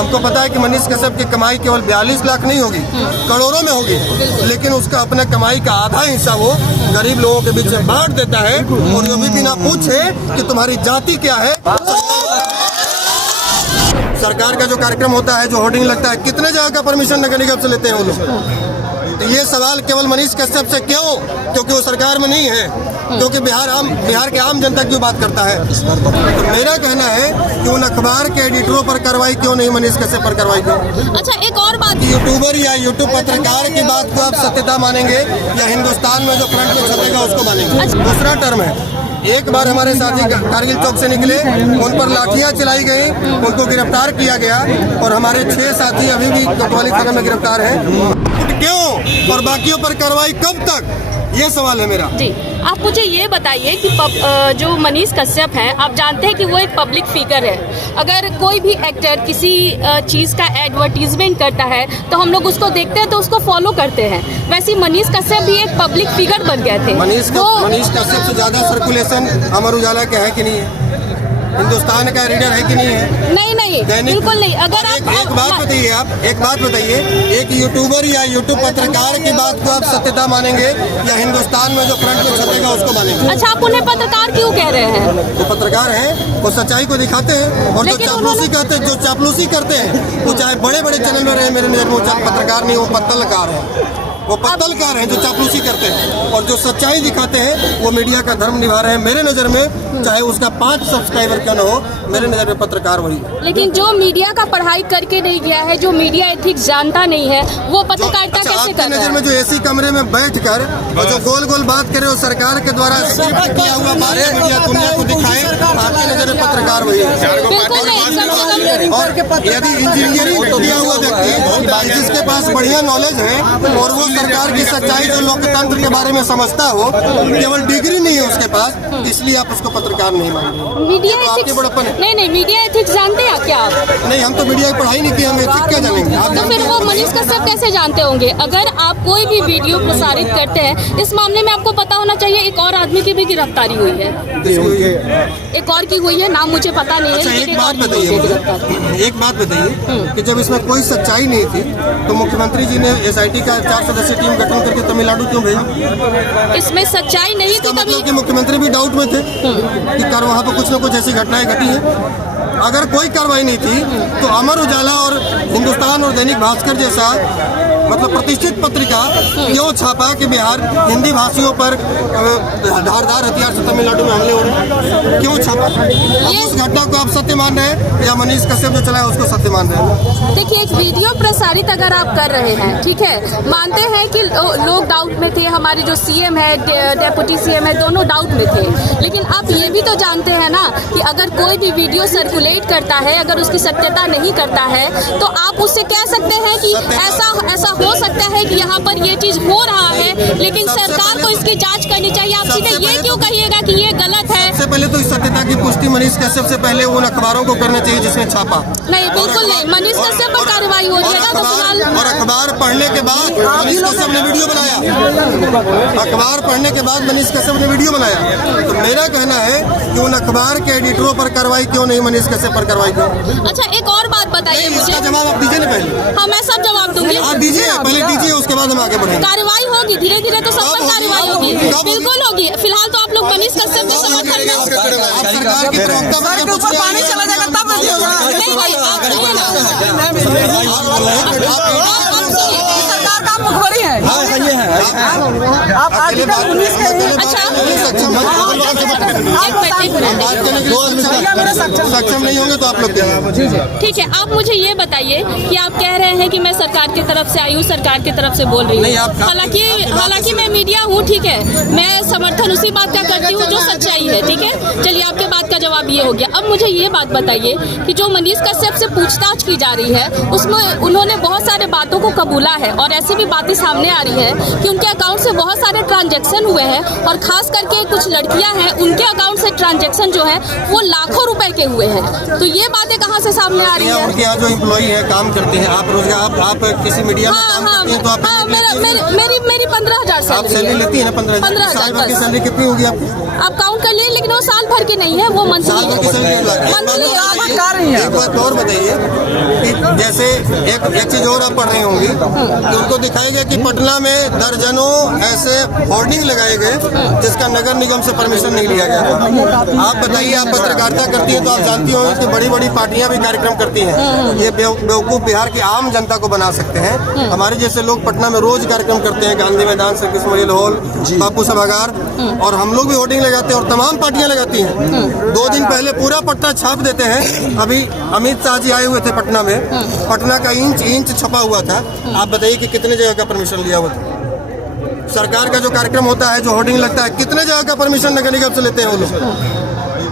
हमको पता है कि मनीष कश्यप की कमाई केवल 42 लाख नहीं होगी, करोड़ों में होगी, लेकिन उसका अपने कमाई का आधा हिस्सा वो गरीब लोगों के बीच में बांट देता है, और ये भी बिना पूछे कि तुम्हारी जाति क्या है। सरकार का जो कार्यक्रम होता है, जो होर्डिंग लगता है, कितने जगह का परमिशन नगर निगम से लेते हैं वो लोग? तो ये सवाल केवल मनीष कश्यप से क्यों? क्योंकि वो सरकार में नहीं है, क्योंकि बिहार के आम जनता की बात करता है। तो मेरा कहना है कि उन अखबार के एडिटरों पर कार्रवाई क्यों नहीं, मनीष कश्यप पर कार्रवाई क्यों? अच्छा, एक और बात, यूट्यूबर या यूट्यूब पत्रकार की बात को आप सत्यता मानेंगे या हिंदुस्तान में जो फ्रंट में छपेगा उसको मानेंगे? दूसरा टर्म है, एक बार हमारे साथी कारगिल चौक से निकले, उन पर लाठियां चलाई गई, उनको गिरफ्तार किया गया, और हमारे 6 साथी अभी भी कोतवाली थाना में गिरफ्तार हैं। क्यों? और बाकियों पर कार्रवाई कब तक, ये सवाल है मेरा। जी, आप मुझे ये बताइए कि जो मनीष कश्यप हैं, आप जानते हैं कि वो एक पब्लिक फिगर है। अगर कोई भी एक्टर किसी चीज़ का एडवर्टीजमेंट करता है तो हम लोग उसको देखते हैं, तो उसको फॉलो करते हैं। वैसे मनीष कश्यप भी एक पब्लिक फिगर बन गए थे। मनीष कश्यप से ज़्यादा सर्कुलेशन अमर उजाला का है कि नहीं है? हिंदुस्तान का रीडर है कि नहीं है? नहीं, बिल्कुल नहीं। अगर आप एक बात बताइए, एक यूट्यूबर या यूट्यूब पत्रकार की बात को आप सत्यता मानेंगे या हिंदुस्तान में जो फ्रंट में छपेगा उसको मानेंगे? अच्छा, आप उन्हें पत्रकार क्यों कह रहे हैं? वो पत्रकार हैं, वो सच्चाई को दिखाते हैं, और जो चापलूसी करते हैं वो चाहे बड़े बड़े चैनल में रहे, मेरे नजर में वो पत्रकार नहीं, वो पत्तलकार है। वो पत्तलकार हैं जो चापलूसी करते हैं, और जो सच्चाई दिखाते हैं वो मीडिया का धर्म निभा रहे हैं। मेरे नज़र में चाहे उसका 5 सब्सक्राइबर क्यों न हो, मेरे नज़र में पत्रकार वही है। लेकिन जो मीडिया का पढ़ाई करके नहीं गया है, जो मीडिया एथिक्स जानता नहीं है, वो पत्रकारिता कैसे करता है? आपकी नज़र में जो एसी कमरे में बैठकर और जो गोल गोल बात करे, वो सरकार के द्वारा स्क्रिप्ट किया हुआ बातें मीडिया दुनिया को दिखाए, आपकी नज़र में पत्रकार वही है। और यदि इंजीनियरिंग किया हुआ व्यक्ति जिसके पास बढ़िया नॉलेज है और वो सरकार की सच्चाई जो लोकतंत्र के बारे में समझता हो, केवल डिग्री नहीं है उसके पास, इसलिए आप उसको पत्रकार नहीं मानेंगे। मीडिया एथिक्स नहीं, मीडिया एथिक्स जानते हैं क्या आप? नहीं, हम तो मीडिया की पढ़ाई नहीं की, हम एथिक्स क्या जानेंगे? तो फिर वो मनीष कश्यप कैसे जानते होंगे? अगर आप कोई भी वीडियो प्रसारित करते हैं, इस मामले में आपको पता होना चाहिए एक और आदमी की भी गिरफ्तारी हुई है। एक और की हुई है, नाम मुझे पता नहीं है। अच्छा, एक बात बताइए कि जब इसमें कोई सच्चाई नहीं थी तो मुख्यमंत्री जी ने SIT का 4 सदस्यीय टीम गठन करके तमिलनाडु क्यों भेजा? इसमें सच्चाई नहीं थी, मतलब कि मुख्यमंत्री भी डाउट में थे कि वहाँ पर कुछ न कुछ ऐसी घटनाएं घटी हैं। अगर कोई कार्रवाई नहीं थी तो अमर उजाला और हिंदुस्तान और दैनिक भास्कर जैसा मतलब प्रतिष्ठित पत्रिका क्यों छापा कि बिहार हिंदी भाषियों पर धारदार हथियार से तमिलनाडु में हमले हो रहे हैं? क्यों छापा? उस घटना को आप सत्य मान रहे हैं या मनीष कश्यप जो चलाया उसको सत्य मान रहे हैं? देखिए, एक वीडियो प्रसारित अगर आप कर रहे हैं, ठीक है, मानते हैं कि लोग डाउट में थे, हमारे जो CM है, डेप्यूटी CM है, दोनों डाउट में थे, लेकिन आप ये भी तो जानते हैं ना कि अगर कोई भी वीडियो सर्कुलेट करता है, अगर उसकी सत्यता नहीं करता है, तो आप उससे कह सकते हैं कि ऐसा हो सकता है कि यहाँ पर ये चीज हो रहा है, लेकिन सरकार को इसकी जांच करनी चाहिए। आप सीधे ये क्यों कहिएगा कि ये गलत है? सबसे पहले तो इस सत्यता की पुष्टि मनीष कश्यप से पहले उन अखबारों को करना चाहिए जिसने छापा। नहीं, बिल्कुल नहीं, मनीष कश्यप पर कार्रवाई हो रही है ना, तो फिलहाल और अखबार पढ़ने के बाद मनीष कश्यप ने वीडियो बनाया। अखबार पढ़ने के बाद मनीष कश्यप ने वीडियो बनाया। तो मेरा कहना है कि उन अखबार के एडिटरों पर कार्रवाई क्यों नहीं, मनीष कश्यप पर कार्रवाई क्यों? अच्छा, एक और बात बताइए मुझे। जवाब आप दीजिए ना पहले। हाँ, मैं सब जवाब दूंगी। आप दीजिए, पहले दीजिए, उसके बाद हम आगे बढ़ेंगे। कार्रवाई होगी, धीरे धीरे तो सब पर कार्रवाई होगी, बिल्कुल होगी। फिलहाल तो आप लोग मनीष कश्यप के समर्थन में सरकार के प्रवक्ता के ऊपर पानी चला जाएगा तब नहीं होगा। नहीं, आप सुनिए ना, सरकार का मुखबरी है। आप आर्टिकल 19 सक्षम नहीं होंगे तो आप लोग ठीक है। आप मुझे ये बताइए कि आप कह रहे हैं कि मैं सरकार की तरफ से आई हूँ, सरकार की तरफ से बोल रही हूँ, हालांकि मैं मीडिया हूँ, ठीक है, मैं समर्थन उसी बात का करती हूँ जो सच्चाई है, ठीक है। चलिए, आपके बात का जवाब ये हो गया। अब मुझे ये बात बताइए कि जो मनीष कश्यप से पूछताछ की जा रही है, उसमें उन्होंने बहुत सारे बातों को कबूला है, और ऐसी भी बातें सामने आ रही है कि उनके अकाउंट से बहुत सारे ट्रांजैक्शन हुए हैं, और खास करके कुछ लड़कियां हैं, उनके अकाउंट से ट्रांजैक्शन जो है वो लाखों रुपए के हुए हैं। तो ये बातें कहाँ से सामने आ रही है? उनके यहाँ जो एम्प्लॉई है, काम करते हैं, आप रोजगार आप किसी मीडिया में काम करती हैं तो आप मेरी 15,000 आप सैलरी लेती है ना? 15,000 की सैलरी कितनी होगी आपकी? आप काउंट कर लिए, लेकिन वो साल भर की नहीं है, वो मंथली है। एक बात और बताइए कि एक चीज और आप पढ़ रही होंगी कि उनको दिखाया गया कि पटना में दर्जनों ऐसे होर्डिंग लगाए गए जिसका नगर निगम से परमिशन नहीं लिया गया था। आप बताइए, आप पत्रकारिता करती हैं तो आप जानती होंगी कि बड़ी बड़ी पार्टियां भी कार्यक्रम करती हैं। ये बेवकूफ बिहार की आम जनता को बना सकते हैं। हमारे जैसे लोग पटना में रोज कार्यक्रम करते हैं, गांधी मैदान से कृष्ण हॉल, बापू सभागार, और हम लोग भी होर्डिंग लगाते हैं और तमाम पार्टियां लगाती हैं। 2 दिन पहले पूरा पटना छाप देते हैं। अभी अमित शाह जी आए हुए थे पटना में, पटना का इंच इंच छपा हुआ था। आप बताइए कि कितने जगह का परमिशन लिया हुआ था? सरकार का जो कार्यक्रम होता है, जो होर्डिंग लगता है, कितने जगह का परमिशन नगर निगम से लेते हैं वो लोग?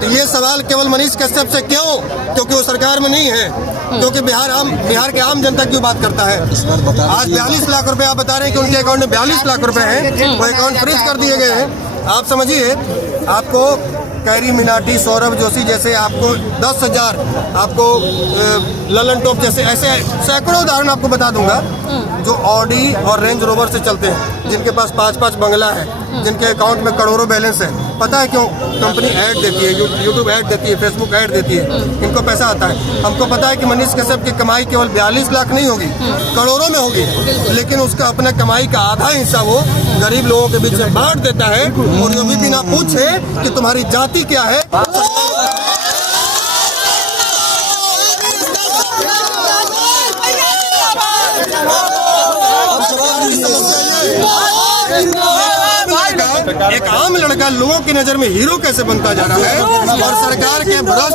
तो ये सवाल केवल मनीष कश्यप से क्यों? क्योंकि वो सरकार में नहीं है, क्योंकि बिहार के आम जनता क्यों बात करता है। आज 42 लाख रुपए आप बता रहे हैं कि उनके अकाउंट में 42 लाख रुपए हैं, वो अकाउंट फ्रीज कर दिए गए हैं। आप समझिए, आपको कैरी मिनाटी, सौरभ जोशी जैसे आपको 10,000, आपको ललन टॉप जैसे ऐसे सैकड़ों उदाहरण आपको बता दूंगा जो ऑडी और रेंज रोवर से चलते हैं, जिनके पास 5-5 बंगला है, जिनके अकाउंट में करोड़ों बैलेंस है। पता है क्यों? कंपनी ऐड देती है, यूट्यूब ऐड देती है, फेसबुक ऐड देती है, इनको पैसा आता है। हमको पता है कि मनीष कश्यप की कमाई केवल 42 लाख नहीं होगी, करोड़ों में होगी, लेकिन उसका अपना कमाई का आधा हिस्सा वो गरीब लोगों के बीच में बांट देता है, और ये भी बिना पूछे कि तुम्हारी जाति क्या है। एक आम लड़का लोगों की नजर में हीरो कैसे बनता जा रहा है, और सरकार के भ्रष्ट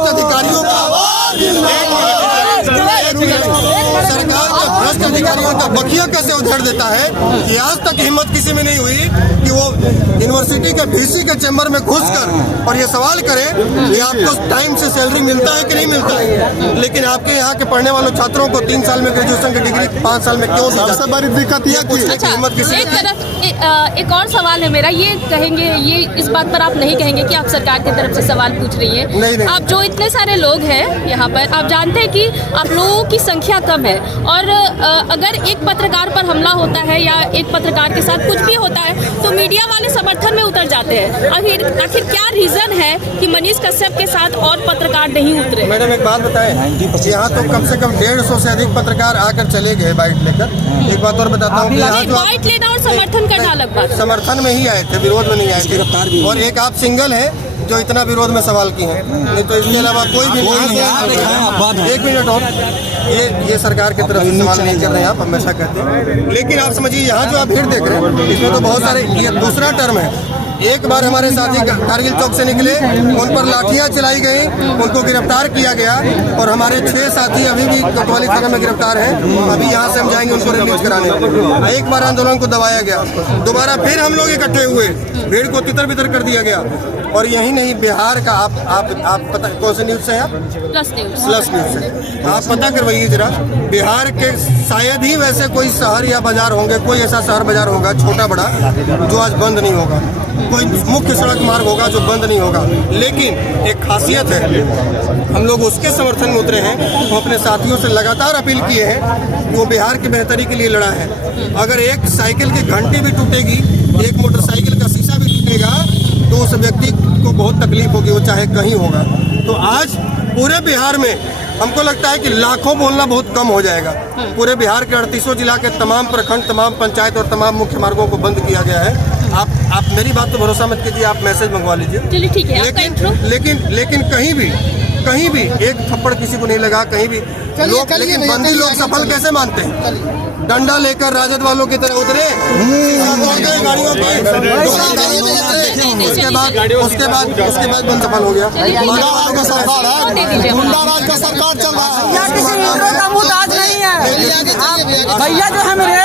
अधिकारियों का बखिया कैसे उधेड़ देता है कि आज तक हिम्मत किसी में नहीं हुई कि वो यूनिवर्सिटी के VC के चैम्बर में घुसकर और ये सवाल करे कि आपको टाइम से सैलरी मिलता है कि नहीं मिलता है। लेकिन आपके यहाँ के पढ़ने वाले छात्रों को 3 साल में ग्रेजुएशन की डिग्री 5 साल में क्यों? सबसे बड़ी दिक्कत ये अच्छा, हिम्मत किसी एक तरफ एक और सवाल है मेरा, ये कहेंगे, ये इस बात पर आप नहीं कहेंगे कि आप सरकार की तरफ से सवाल पूछ रही है? नहीं। आप जो इतने सारे लोग हैं यहाँ पर, आप जानते हैं कि आप लोगों की संख्या कम है, और अगर एक पत्रकार पर हमला होता है या एक पत्रकार के साथ कुछ भी होता है तो मीडिया वाले समर्थन में उतर जाते हैं। आखिर क्या रीजन है कि मनीष कश्यप के साथ और पत्रकार नहीं उतरे? मैडम एक बात बताएं, यहाँ तो कम से कम 150 से अधिक पत्रकार आकर चले गए बाइट लेकर। एक बात और बताता हूँ, बाइट लेना और समर्थन करना अलग बात। समर्थन में ही आए थे, विरोध में नहीं आए थे। और एक आप सिंगल है जो इतना विरोध में सवाल की है, नहीं तो इसके अलावा कोई भी नहीं है। 1 मिनट और, ये सरकार की तरफ से सवाल नहीं कर रहे हैं, आप हमेशा कहते हैं। लेकिन आप समझिए, यहाँ जो आप भीड़ देख रहे हैं, इसमें तो बहुत सारे, ये दूसरा टर्म है। एक बार हमारे साथी कारगिल चौक से निकले, उन पर लाठियां चलाई गई, उनको गिरफ्तार किया गया, और हमारे 6 साथी अभी भी कोतवाली थाना में गिरफ्तार हैं। अभी यहाँ से हम जाएंगे उनको रिलीज कराने। एक बार आंदोलन को दबाया गया, दोबारा फिर हम लोग इकट्ठे हुए, भीड़ को तितर बितर कर दिया गया। और यही नहीं, बिहार का आप पता कौन से न्यूज से हैं? प्लस न्यूज से आप पता करवाइए जरा। बिहार के शायद ही वैसे कोई शहर या बाजार होंगे, कोई ऐसा शहर बाजार होगा छोटा बड़ा जो आज बंद नहीं होगा, कोई मुख्य सड़क मार्ग होगा जो बंद नहीं होगा। लेकिन एक खासियत है, हम लोग उसके समर्थन में उतरे हैं। वो अपने साथियों से लगातार अपील किए हैं कि वो बिहार की बेहतरी के लिए लड़ा है। अगर एक साइकिल की घंटी भी टूटेगी, एक मोटरसाइकिल का शीशा भी टूटेगा, तो उस व्यक्ति को बहुत तकलीफ होगी, वो चाहे कहीं होगा। तो आज पूरे बिहार में हमको लगता है कि लाखों बोलना बहुत कम हो जाएगा। पूरे बिहार के 38 जिला के तमाम प्रखंड, तमाम पंचायत और तमाम मुख्य मार्गों को बंद किया गया है। आप मेरी बात तो भरोसा मत कीजिए, आप मैसेज मंगवा लीजिए। चलिए ठीक है। लेकिन कहीं भी एक थप्पड़ किसी को नहीं लगा, कहीं भी लोग। लेकिन बंदी लोग सफल कैसे मानते हैं? डंडा लेकर राजद वालों की तरह उतरे गाड़ियों पे, उसके बाद बंद सफल हो गया। गुंडाराज का सरकार चल रहा है, किसी हीरो का मुहताज नहीं है। भैया जो है मेरे